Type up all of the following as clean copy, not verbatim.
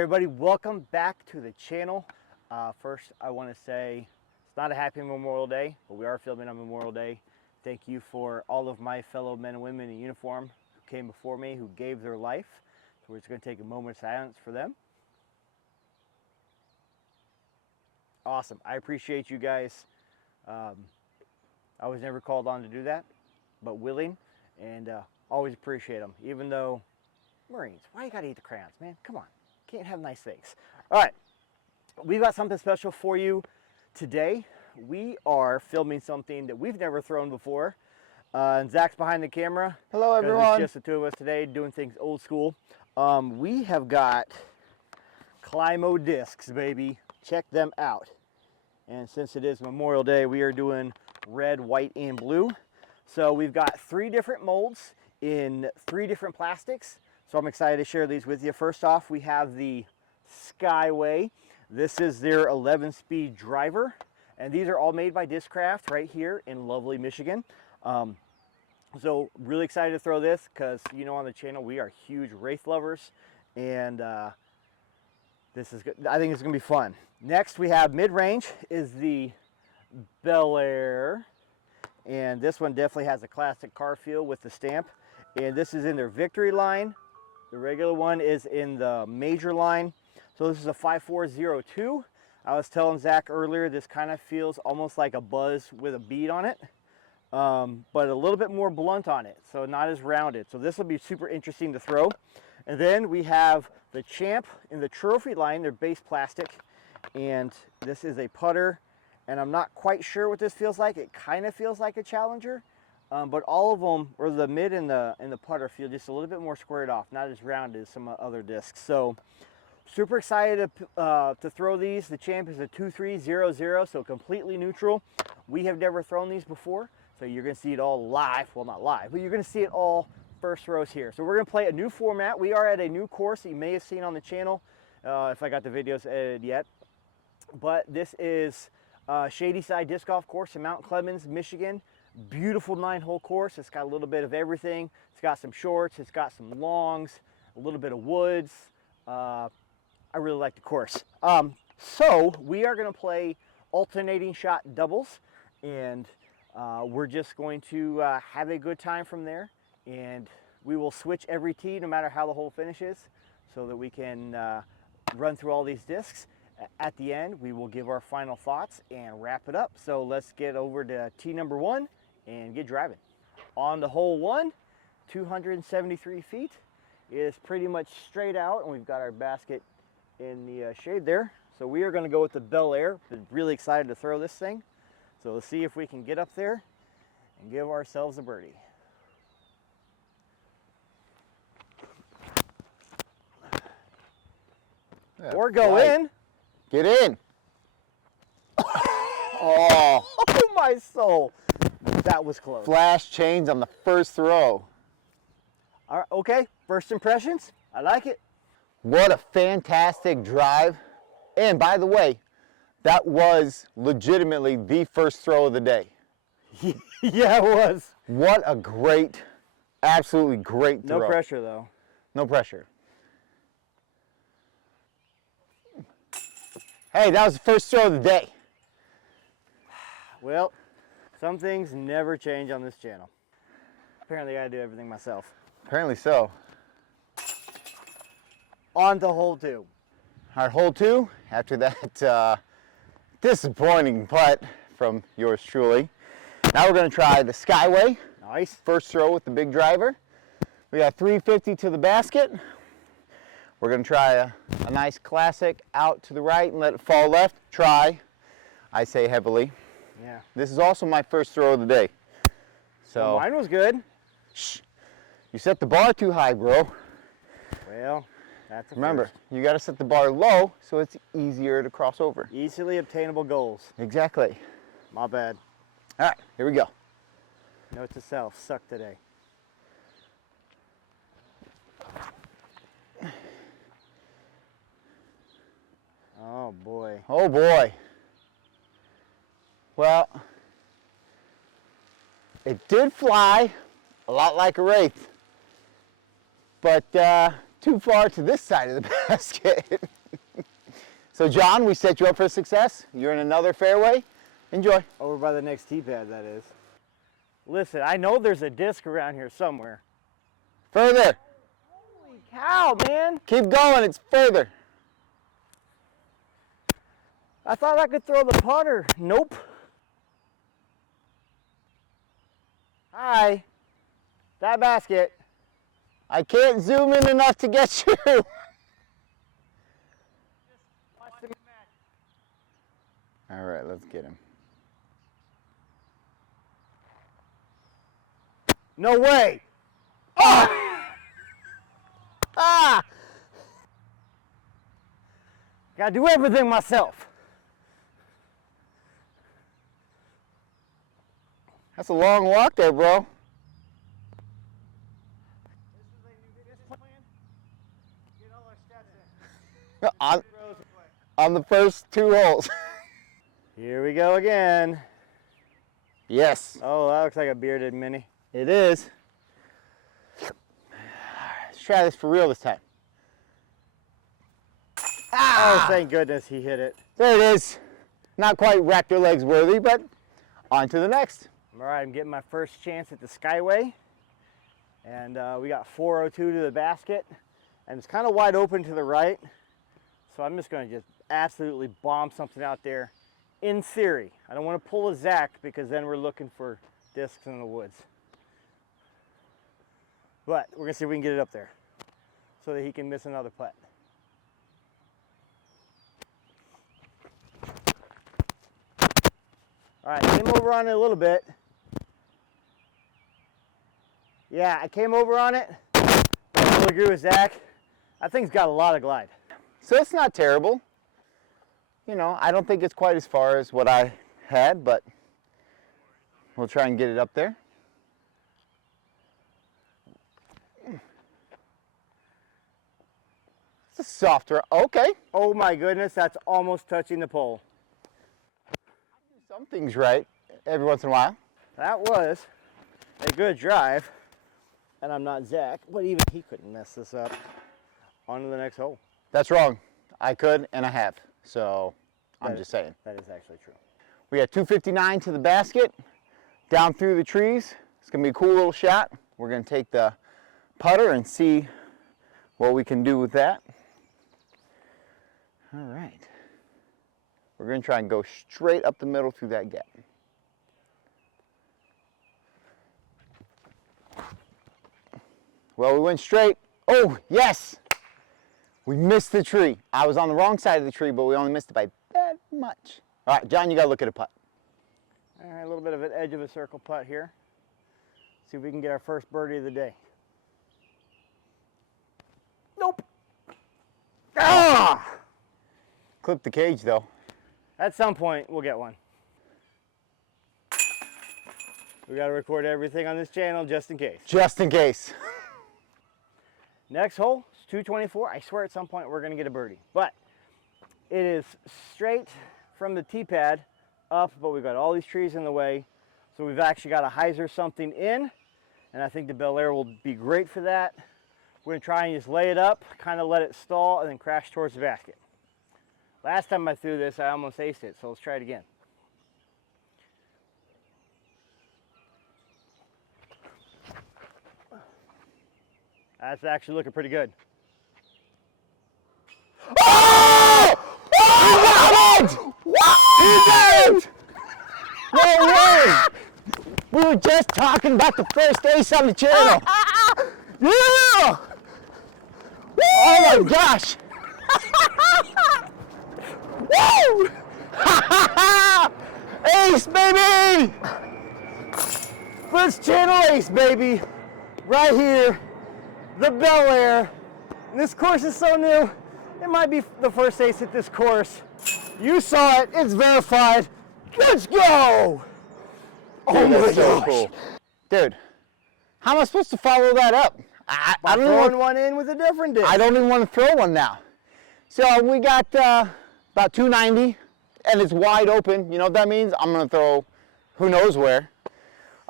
everybody, welcome back to the channel. First, I want to say it's not a happy Memorial Day, but we are filming on Memorial Day. Thank you for all of my fellow men and women in uniform who came before me, who gave their life. So we're just going to take a moment of silence for them. Awesome. I appreciate you guys. I was never called on to do that, but willing, and always appreciate them. Even though, Marines, why you got to eat the crayons, man? Come on. Can't have nice things. All right, we've got something special for you today. We are filming something that we've never thrown before. And Zach's behind the camera. Hello, everyone. It's just the two of us today doing things old school. We have got Climo discs, baby. Check them out. And since it is Memorial Day, we are doing red, white, and blue. So we've got 3 different molds in 3 different plastics. So I'm excited to share these with you. First off, we have the Skyway. This is their 11-speed driver. And these are all made by Discraft right here in lovely Michigan. So really excited to throw this because, you know, on the channel, we are huge Wraith lovers. And this is good. I think it's going to be fun. Next, we have mid-range is the Bel Air. And this one definitely has a classic car feel with the stamp. And this is in their Victory line. The regular one is in the Major line. So this is a 5402. I was telling Zach earlier, this kind of feels almost like a Buzz with a bead on it, but a little bit more blunt on it, so not as rounded. So this will be super interesting to throw. And then we have the Champ in the Trophy line, their base plastic, and this is a putter, and I'm not quite sure what this feels like. It kind of feels like a Challenger. But all of them, or the mid and the putter, feel just a little bit more squared off, not as rounded as some other discs. So super excited to throw these. The Champ is a 2300, so completely neutral. We have never thrown these before, so you're going to see it all live. Well, not live, but you're going to see it all first rows here. So we're going to play a new format. We are at a new course that you may have seen on the channel, if I got the videos edited yet. But this is Shadyside Disc Golf Course in Mount Clemens, Michigan. Beautiful 9-hole course. It's got a little bit of everything. It's got some shorts, it's got some longs, a little bit of woods. I really like the course. So we are going to play alternating shot doubles, and we're just going to have a good time from there, and we will switch every tee no matter how the hole finishes so that we can run through all these discs. At the end, we will give our final thoughts and wrap it up. So let's get over to tee number 1 and get driving. On to hole 1, 273 feet. It is pretty much straight out, and we've got our basket in the shade there. So we are going to go with the Bel Air. Been really excited to throw this thing. So let's see if we can get up there and give ourselves a birdie. Yeah, or go in. Get in. Oh, my soul. That was close. Flash chains on the first throw. All right, okay, first impressions. I like it. What a fantastic drive. And by the way, that was legitimately the first throw of the day. Yeah, it was. What a great, absolutely great throw. No pressure, though. No pressure. Hey, that was the first throw of the day. Well, some things never change on this channel. Apparently, I gotta do everything myself. Apparently so. On to hole 2. All right, hole 2, after that disappointing putt from yours truly. Now we're gonna try the Skyway. Nice. First throw with the big driver. We got 350 to the basket. We're gonna try a nice classic out to the right and let it fall left. Try, I say heavily. Yeah. This is also my first throw of the day. So well, mine was good. Shh. You set the bar too high, bro. Well, that's a Remember, first. you gotta set the bar low so it's easier to cross over. Easily obtainable goals. Exactly. My bad. All right, here we go. Note to self, suck today. Oh boy. Oh boy. Well, it did fly a lot like a Wraith, but too far to this side of the basket. So John, we set you up for success. You're in another fairway. Enjoy. Over by the next tee pad, that is. Listen, I know there's a disc around here somewhere. Further. Holy cow, man. Keep going, it's further. I thought I could throw the putter. Nope. Hi. That basket. I can't zoom in enough to get you. All right, let's get him. No way. Oh! Ah! Gotta do everything myself. That's a long walk there, bro. On the first 2 holes. Here we go again. Yes. Oh, that looks like a bearded mini. It is. Let's try this for real this time. Oh, thank goodness he hit it. There it is. Not quite raptor legs worthy, but on to the next. All right, I'm getting my first chance at the Skyway. And we got 402 to the basket. And it's kind of wide open to the right. So I'm just going to just absolutely bomb something out there. In theory, I don't want to pull a Zach because then we're looking for discs in the woods. But we're going to see if we can get it up there so that he can miss another putt. All right, came over on it a little bit. Yeah, I came over on it. But I really agree with Zach. That thing's got a lot of glide. So it's not terrible. You know, I don't think it's quite as far as what I had, but we'll try and get it up there. It's a softer, okay. Oh my goodness, that's almost touching the pole. I do some things right every once in a while. That was a good drive. And I'm not Zach, but even he couldn't mess this up. On to the next hole. That's wrong. I could and I have. So I'm just saying. That is actually true. We got 259 to the basket, down through the trees. It's gonna be a cool little shot. We're gonna take the putter and see what we can do with that. All right. We're gonna try and go straight up the middle through that gap. Well, we went straight. Oh, yes! We missed the tree. I was on the wrong side of the tree, but we only missed it by that much. All right, John, you got to look at a putt. All right, a little bit of an edge of a circle putt here. See if we can get our first birdie of the day. Nope. Ah! Clip the cage, though. At some point, we'll get one. We got to record everything on this channel just in case. Just in case. Next hole is 224. I swear at some point we're going to get a birdie. But it is straight from the tee pad up, but we've got all these trees in the way. So we've actually got to hyzer something in, and I think the Bel Air will be great for that. We're going to try and just lay it up, kind of let it stall, and then crash towards the basket. Last time I threw this, I almost aced it, so let's try it again. That's actually looking pretty good. Oh! Oh! He got it! What? He got it! No way! We were just talking about the first ace on the channel. Yeah! Oh my gosh! Woo! Ace, baby! First channel ace, baby! Right here. The Bel Air. And this course is so new, it might be the first ace at this course. You saw it, it's verified. Let's go! Oh my That's so gosh. cool. Dude, how am I supposed to follow that up? I don't Throwing even one in with a different disc. I don't even want to throw one now. So we got about 290 and it's wide open. You know what that means? I'm going to throw who knows where.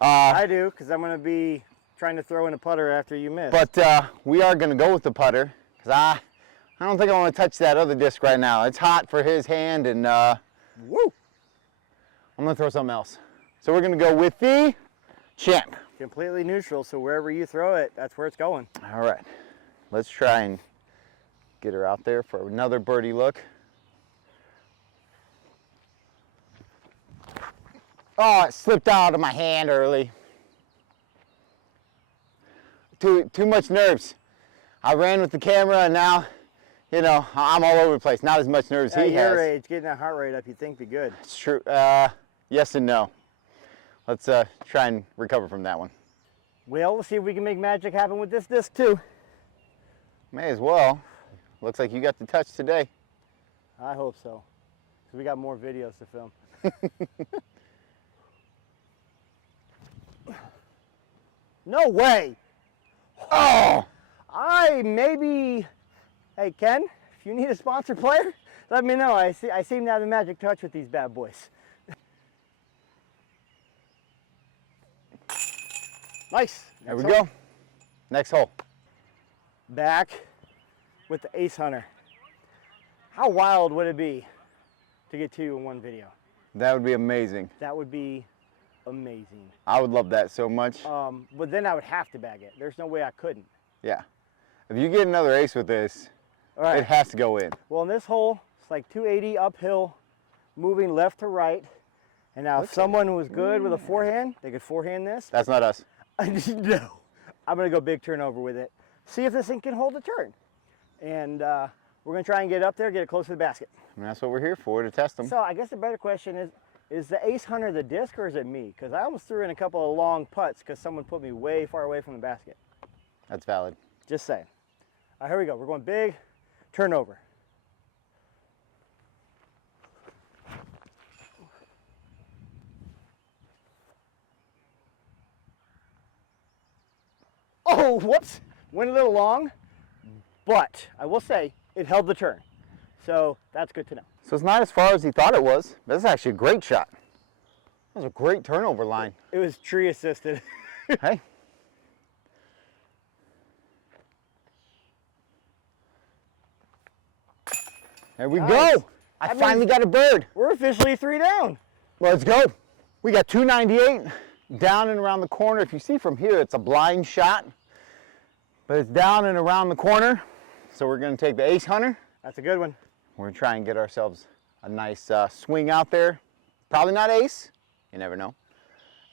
I do, because I'm going to be trying to throw in a putter after you miss. But we are going to go with the putter Because I don't think I want to touch that other disc right now. It's hot for his hand, and woo! I'm going to throw something else. So we're going to go with the champ. Completely neutral, so wherever you throw it, that's where it's going. All right, let's try and get her out there for another birdie look. Oh, it slipped out of my hand early. Too much nerves. I ran with the camera, and now, you know, I'm all over the place. Not as much nerves he At has. your age, getting that heart rate up, you'd think be good. It's true. Yes and no. Let's try and recover from that one. Well, let's see if we can make magic happen with this disc too. May as well. Looks like you got the touch today. I hope so, because we got more videos to film. No way! Oh! Hey Ken, if you need a sponsor player, let me know. I seem to have a magic touch with these bad boys. Nice. There we go. Next hole. Back with the Ace Hunter. How wild would it be to get two in one video? That would be amazing. That would be amazing. I would love that so much. But then I would have to bag it. There's no way I couldn't. Yeah. If you get another ace with this, All right. it has to go in. Well, in this hole, it's like 280 uphill, moving left to right. And now if someone was good with a forehand, they could forehand this. That's not us. No. I'm going to go big turnover with it. See if this thing can hold a turn. And we're going to try and get up there, get it close to the basket. And that's what we're here for, to test them. So I guess the better question is the Ace Hunter the disc or is it me? Because I almost threw in a couple of long putts because someone put me way far away from the basket. That's valid. Just saying. All right, here we go. We're going big, turnover. Oh, whoops. Went a little long, but I will say it held the turn. So that's good to know. So it's not as far as he thought it was. That's actually a great shot. That was a great turnover line. It was tree assisted. Hey. There we Nice. go. I finally got a bird. We're officially 3 down. Let's go. We got 298 down and around the corner. If you see from here, it's a blind shot, but it's down and around the corner. So we're going to take the Ace Hunter. That's a good one. We're going to try and get ourselves a nice swing out there. Probably not ace. You never know.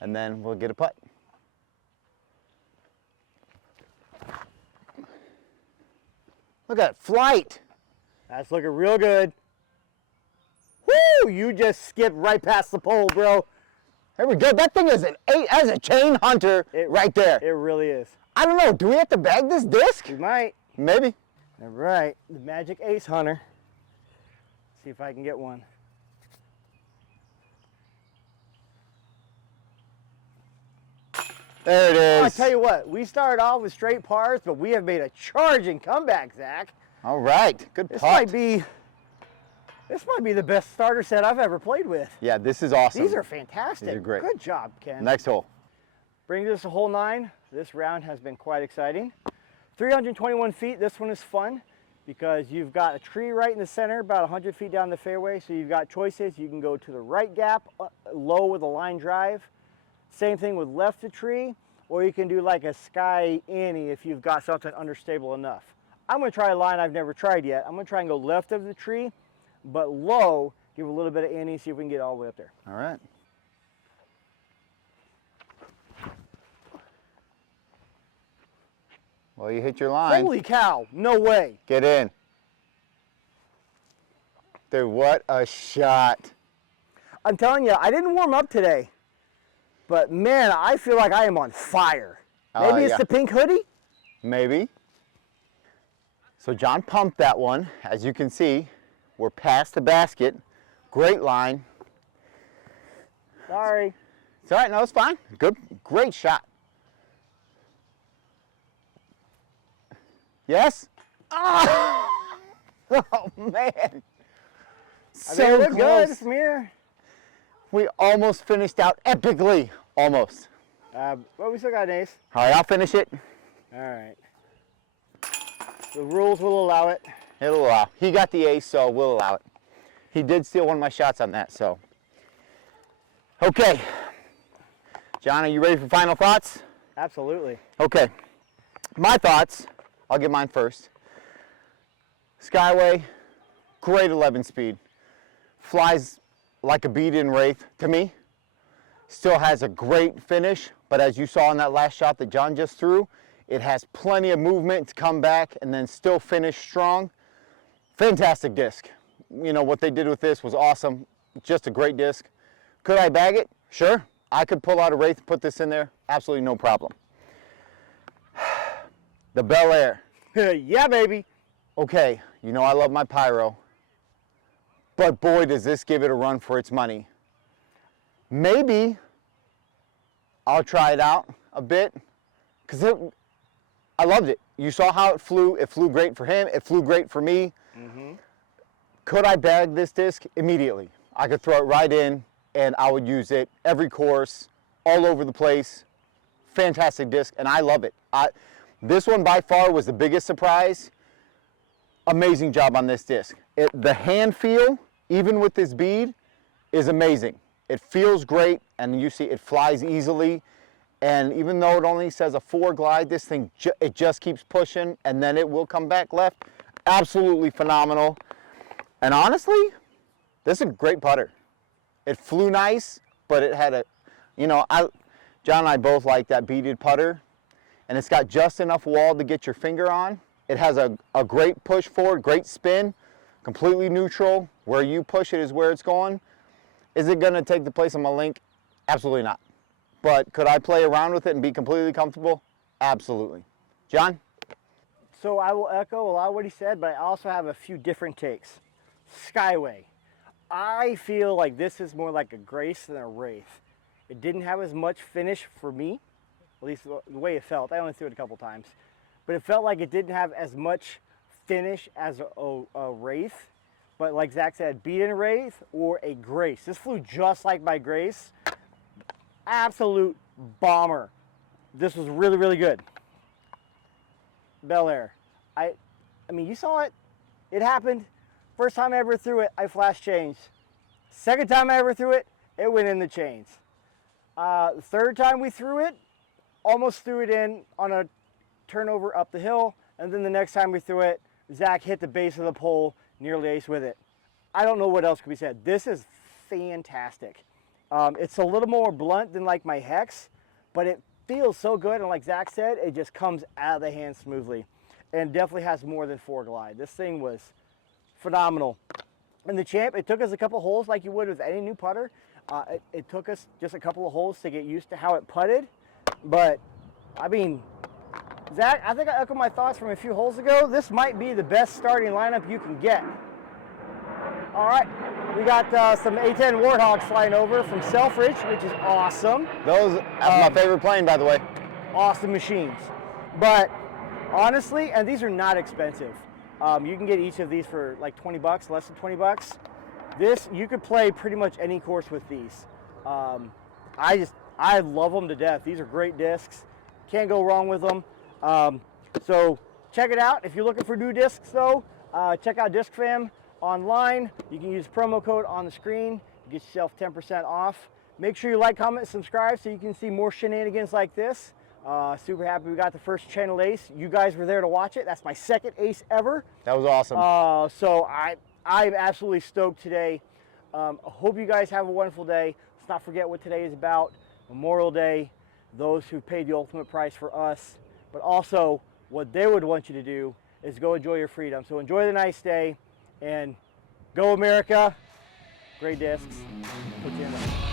And then we'll get a putt. Look at that flight. That's looking real good. Woo! You just skipped right past the pole, bro. There we go. That thing is as a chain hunter right there. It really is. I don't know. Do we have to bag this disc? We might. Maybe. All right, the Magic Ace Hunter. See if I can get one. There it is. Oh, I tell you what, we started off with straight pars, but we have made a charging comeback, Zach. All right. Good This putt. might be the best starter set I've ever played with. Yeah, this is awesome. These are fantastic. These are great. Good job, Ken. Next hole. Bringing us to hole 9. This round has been quite exciting. 321 feet. This one is fun because you've got a tree right in the center, about 100 feet down the fairway. So you've got choices. You can go to the right gap, low with a line drive. Same thing with left the tree, or you can do like a sky Annie if you've got something understable enough. I'm going to try a line I've never tried yet. I'm going to try and go left of the tree, but low, give a little bit of Annie, see if we can get all the way up there. All right. Well, you hit your line. Holy cow, no way. Get in. Dude, what a shot. I'm telling you, I didn't warm up today, but man, I feel like I am on fire. Maybe it's yeah. the pink hoodie? Maybe. So John pumped that one. As you can see, we're past the basket. Great line. Sorry. It's all right, no, it's fine. Good, great shot. Yes? Oh, oh man. I mean, So it looked good close. from here. We almost finished out epically. Almost. Well, we still got an ace. All right, I'll finish it. All right. The rules will allow it. It'll allow. He got the ace, so we'll allow it. He did steal one of my shots on that, so. Okay. John, are you ready for final thoughts? Absolutely. Okay. My thoughts, I'll give mine first. Skyway, great 11 speed. Flies like a beat-in Wraith to me. Still has a great finish, but as you saw in that last shot that John just threw, it has plenty of movement to come back and then still finish strong. Fantastic disc. You know, what they did with this was awesome. Just a great disc. Could I bag it? Sure. I could pull out a Wraith and put this in there. Absolutely no problem. The Bel Air. Yeah, baby. Okay, you know I love my pyro, but boy, does this give it a run for its money. Maybe I'll try it out a bit, because I loved it. You saw how it flew. It flew great for him. It flew great for me. Mm-hmm. Could I bag this disc? Immediately. I could throw it right in, and I would use it every course, all over the place. Fantastic disc, and I love it. This one by far was the biggest surprise. Amazing job on this disc. The hand feel, even with this bead, is amazing. It feels great, and you see it flies easily. And even though it only says a 4 glide, this thing, it just keeps pushing, and then it will come back left. Absolutely phenomenal. And honestly, this is a great putter. It flew nice, but it had a, you know, John and I both like that beaded putter, and it's got just enough wall to get your finger on. It has a great push forward, great spin, completely neutral. Where you push it is where it's going. Is it gonna take the place of my Link? Absolutely not. But could I play around with it and be completely comfortable? Absolutely. John? So I will echo a lot of what he said, but I also have a few different takes. Skyway. I feel like this is more like a Grace than a Wraith. It didn't have as much finish for me, at least the way it felt. I only threw it a couple times. But it felt like it didn't have as much finish as a Wraith. But like Zach said, beat-in Wraith or a Grace. This flew just like my Grace. Absolute bomber. This was really, really good. Bel Air. I mean, you saw it. It happened. First time I ever threw it, I flash changed. Second time I ever threw it, it went in the chains. The third time we threw it, almost threw it in on a turnover up the hill, and then the next time we threw it, Zach hit the base of the pole, nearly ace with it. I don't know what else could be said. This is fantastic. It's a little more blunt than like my Hex, but it feels so good, and like Zach said, it just comes out of the hand smoothly, and definitely has more than 4 glide. This thing was phenomenal. And the Champ, it took us a couple holes like you would with any new putter. It took us just a couple of holes to get used to how it putted, but I mean, Zach, I think I echoed my thoughts from a few holes ago. This might be the best starting lineup you can get. All right, we got some A10 Warthogs flying over from Selfridge, which is awesome. That's my favorite plane, by the way. Awesome machines. But honestly, and these are not expensive. You can get each of these for like 20 bucks, less than 20 bucks. This, you could play pretty much any course with these. I love them to death. These are great discs. Can't go wrong with them. So check it out. If you're looking for new discs though, check out Disc Fam online. You can use promo code on the screen. You get yourself 10% off. Make sure you like, comment, subscribe so you can see more shenanigans like this. Super happy we got the first channel ace. You guys were there to watch it. That's my second ace ever. That was awesome. So I'm absolutely stoked today. I hope you guys have a wonderful day. Let's not forget what today is about. Memorial Day, those who paid the ultimate price for us, but also what they would want you to do is go enjoy your freedom. So enjoy the nice day and go America. Great discs. Put you in there.